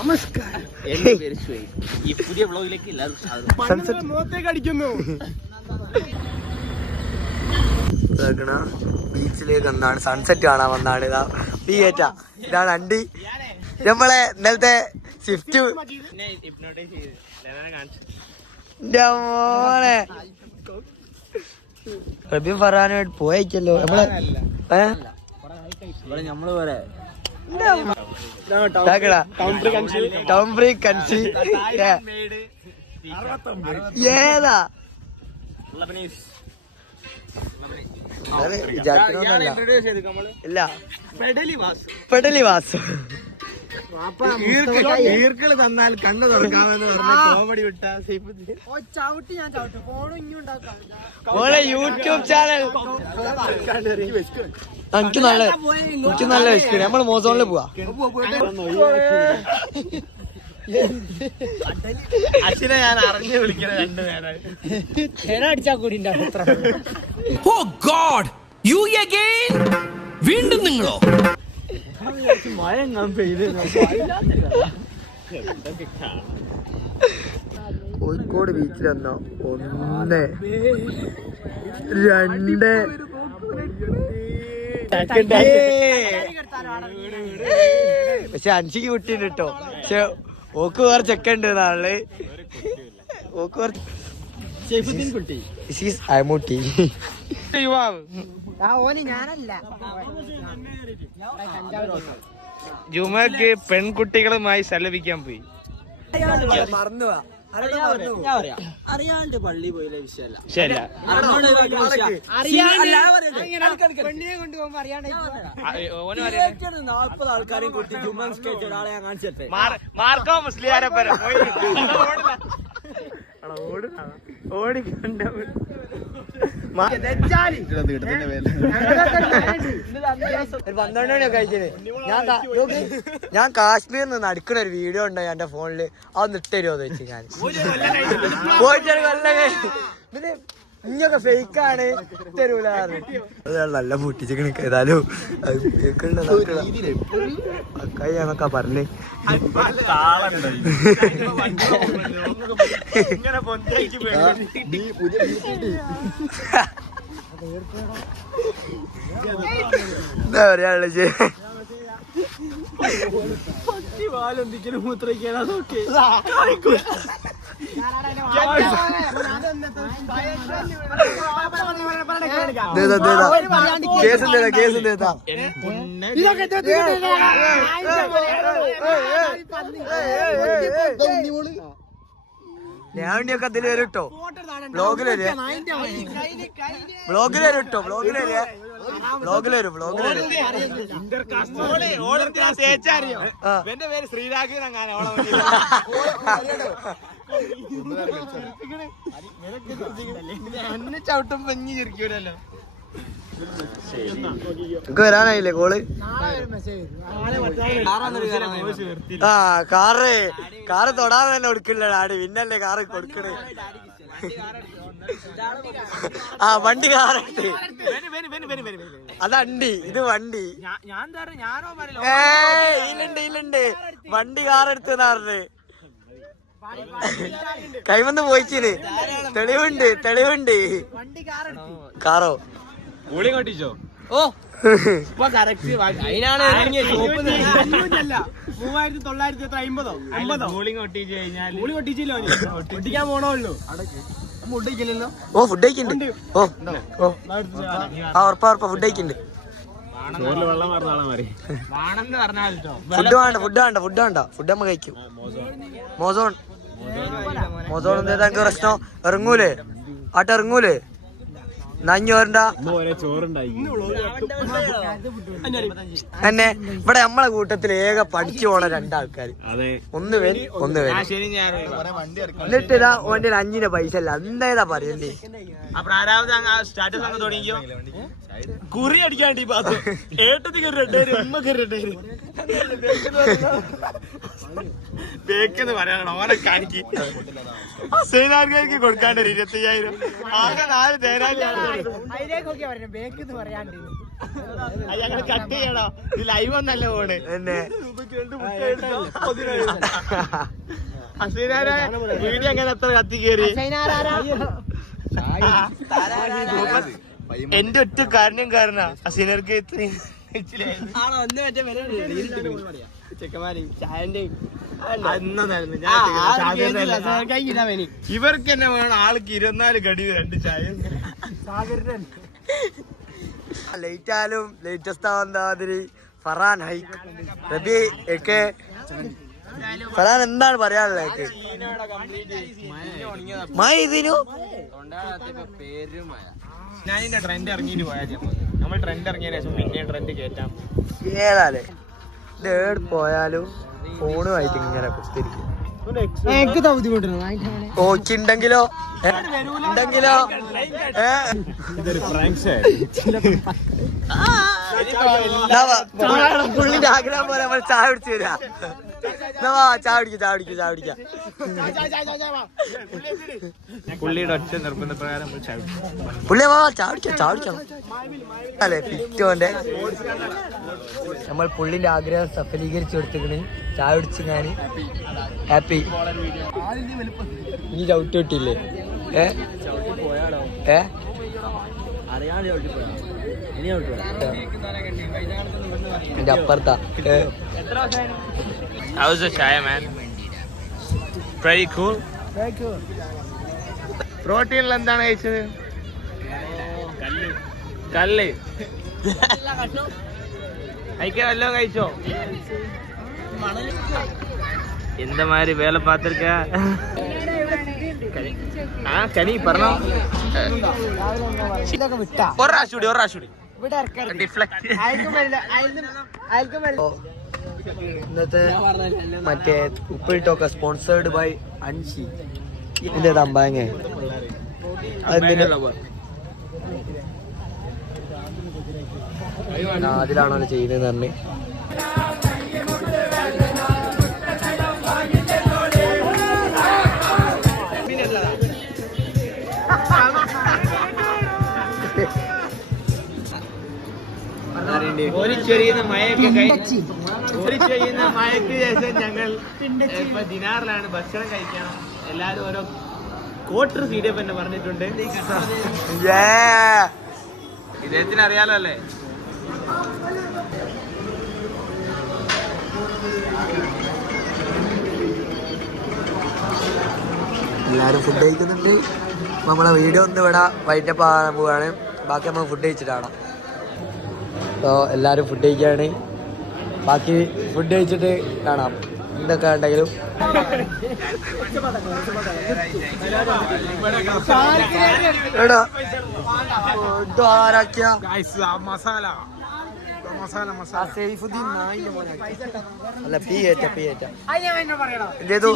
നമസ്കാരം. എന്റെ പേര് ശ്വേത്. ഈ പുതിയ വ്ളോഗിലേക്ക് എല്ലാവർക്കും മുഖത്തേക്ക് അടിക്കുന്നു. ബീച്ചിലേക്ക് വന്നാണ്, സൺസെറ്റ് കാണാൻ വന്നാണ്. ഇതാണ് അണ്ടി. നമ്മളെ ഇന്നലത്തെ സ്വിഫ്റ്റ് മോനെ റബി ഫറാനായിട്ട് പോയല്ലോ നമ്മളെ. നമ്മള് പോലെ ടൗൺ ഫ്രീ കൺസി ഏതാ ഇല്ല പെടലി വാസു ഈർക്കള് തന്നാൽ കണ്ണു തുറക്കാമെന്ന് പറഞ്ഞ കോമഡി വിട്ട മോളെ യൂട്യൂബ് ചാനൽ. എനിക്ക് നല്ല ഇഷ്ടം. നമ്മള് മോസോണില് പോവാ. അച്ഛനെ ഞാൻ അറിഞ്ഞു വിളിക്കണ രണ്ടുപേരാ കൂടി. വീണ്ടും നിങ്ങളോ? കോഴിക്കോട് ബീച്ചിൽ വന്നോ 1 2 പക്ഷെ അഞ്ചിക്ക് കുട്ടീണ്ട് കേട്ടോ. പക്ഷെ ഓക്ക് വേറെ ചെക്കുണ്ട് നാളെ. ഓക്ക് അയമുട്ടി ജുമക്ക് പെൺകുട്ടികളുമായി സല്ലപിക്കാൻ പോയി. അറിയാണ്ട് പള്ളി പോയില്ല വിഷയമല്ല. പെണ്ണിനെ കൊണ്ടുപോകുമ്പോ അറിയാണ്ട് 40 ആൾക്കാരെയും കൂട്ടി ജുമാൻ സ്റ്റേറ്റ് ഒരാളെ ഞാൻ കാണിച്ചിട്ടെ. മാർക്കോ മുസ്ലിയാരെ പേരെ ഓടിക്കൊണ്ട് ഒരു 12 മണിയൊക്കെ കഴിച്ചത്. ഞാൻ കാശ്മീരിൽ നിന്ന് നടക്കണ ഒരു വീഡിയോ ഉണ്ടോ എന്റെ ഫോണില്, അത് ഇട്ടരുമോന്ന് വെച്ച് ഞാൻ പോയിട്ടൊരു പിന്നെ ഇങ്ങൊക്കെ ഫേക്കാണ് തരൂല. നല്ല പൊട്ടിച്ചിക്കണ ഏതായാലും ഞങ്ങൾക്കാ പറഞ്ഞേ. എന്താ പറയാ മൂത്രയ്ക്കാനൊക്കെ കേസ് ഞാനൊക്കെ അതിൽ വരും കേട്ടോ. ബ്ലോഗിൽ വരും എന്റെ പേര് ശ്രീരാഗ്. ചവിട്ടും പഞ്ഞി ചിരിക്കൂലല്ലോ. നമുക്ക് വരാനായില്ലേ കോള്? കാറ് തൊടാതെ തന്നെ കൊടുക്കില്ല ആടി. പിന്നല്ലേ കാറ് കൊടുക്കണേ. വണ്ടി കാറെടുത്ത് അതണ്ടി, ഇത് വണ്ടി. ഇല്ലുണ്ട് വണ്ടി കാറെടുത്ത് പറഞ്ഞ് കൈവന്ന് പോയിച്ചിന്. തെളിവുണ്ട്. കാറോ കൂളി കൊട്ടിച്ചോ? ഓ കറക്റ്റ്. അതിനാണ് 3950 കൂളിംഗ് ഒട്ടിച്ച് കഴിഞ്ഞാൽ കൂളി കൊട്ടിച്ചില്ലോ. ഒട്ടിക്കാൻ പോണല്ലോ. ഫുഡ് കഴിക്കുന്നുണ്ട്. ഉറപ്പാ ഫുഡ് കഴിക്കുന്നുണ്ട്. ഫുഡ് നമ്മ കഴിക്കും. മോസോൺ എന്തേതാ പ്രശ്നം? ഇറങ്ങൂലേ ഇറങ്ങൂലേ നഞ്ഞു വരണ്ട എന്നെ. ഇവിടെ നമ്മളെ കൂട്ടത്തിൽ ഏക പഠിച്ചു പോണ 2 ആൾക്കാർ. ഒന്ന് വരും. എന്നിട്ട് ഇതാ ഓന്റെ 5 പൈസ അല്ല എന്താ പറയണ്ടേ. സ്റ്റാറ്റസ് അങ്ങ് തുടങ്ങിയോ? കുറി അടിക്കാണ്ട് ഏട്ടത്തി കയറി ബേക്കെന്ന് പറയാനാണ് ഓനെ കാണിക്ക്. സേനാർക്കാർക്ക് കൊടുക്കാണ്ട് 25,000 ആകെ 4 തേരാ. ഞങ്ങൾ കട്ട് ചെയ്യണോ? ഇത് ലൈവ് ഒന്നല്ല പോണ്. എന്നെ ഹസീനാരെ വീഡിയോ അങ്ങനെ എത്ര കത്തി കയറി. എന്റെ ഒറ്റ കാരണ ഹസീനർക്ക് ഇവർക്ക് തന്നെ വേണം ആൾക്ക് 24 കടി 2 ചായ. ലേറ്റ് ആയാലും ലേറ്റസ്റ്റ് ആവുന്ന മാതിരി ഫറാൻ ഹൈക്ക് റബി ഒക്കെ. ഫറാൻ എന്താണ് പറയാനുള്ളത്? മഴ ഇതിനു ഞാനിന്റെ ട്രെൻഡ് ഇറങ്ങിയിട്ട് പോയാൽ നമ്മൾ ട്രെൻഡ് ഇറങ്ങിയ ശേഷം പിന്നെ ട്രെൻഡ് കേറ്റാം. ഏതാലേ ഇത് പോയാലും ഫോണുമായിട്ട് ഇങ്ങനെ കുത്തിരിക്കും. കോച്ചുണ്ടെങ്കിലോ ഉണ്ടെങ്കിലോ പുള്ളിന്റെ ആഗ്രഹം പോലെ നമ്മൾ ചായ കുടിച്ചു തരാ. ചായ കുടിക്കാം. പുള്ളിയുടെ ഒറ്റ നിർബന്ധ പ്രകാരം പുള്ളി ചായ കുടിക്കണം അല്ലേ പിറ്റോന്റെ. നമ്മൾ പുള്ളിന്റെ ആഗ്രഹം സഫലീകരിച്ചു കൊടുത്തിക്കണ്. ചായ കുടിച്ച് ഞാൻ ഹാപ്പി. നീ ചവിട്ടി വിട്ടില്ലേ? എന്റെ അപ്പുറത്താ. How's the chai, man? Pretty cool. പ്രോട്ടീനിൽ എന്താണ് കഴിച്ചത്? കല്ല്. കഴിക്കാൻ വല്ലതും കഴിച്ചോ? இந்த மாதிரி வேலை பார்த்திருக்க? கனி പറഞ്ഞോ. ஒரு ராஷுடி ഇന്നത്തെ മറ്റേ ഉപ്പിട്ടൊക്കെ സ്പോൺസേർഡ് ബൈ അൻഷി. ഇതിന്റെ തമ്പാങ്ങ അതിലാണോ ചെയ്യുന്നത് പറഞ്ഞ്. ഒരു ചെറിയുന്ന മയക്ക് ശേഷം ഞങ്ങൾ ഇപ്പൊ ദിനാറിലാണ് ഭക്ഷണം കഴിക്കണം. എല്ലാരും ഓരോ ക്വാർട്ടർ CDF തന്നെ പറഞ്ഞിട്ടുണ്ട്. ഇദ്ദേഹത്തിന് അറിയാലോ അല്ലേ? എല്ലാരും ഫുഡ് കഴിക്കുന്നുണ്ട്. നമ്മളെ വീഡിയോ ഒന്ന് ഇവിടെ വൈറ്റപ്പ് ആകാൻ പോവാണ്. ബാക്കി നമ്മൾ ഫുഡ് കഴിച്ചിട്ടാണ്. അപ്പോൾ എല്ലാവരും ഫുഡ് കഴിക്കുകയാണ്. ബാക്കി ഫുഡ് കഴിച്ചിട്ട് കാണാം എന്തൊക്കെ ഉണ്ടെങ്കിലും. എടാ ആരാക്കിയ അല്ല പി ഏറ്റ എന്തേതു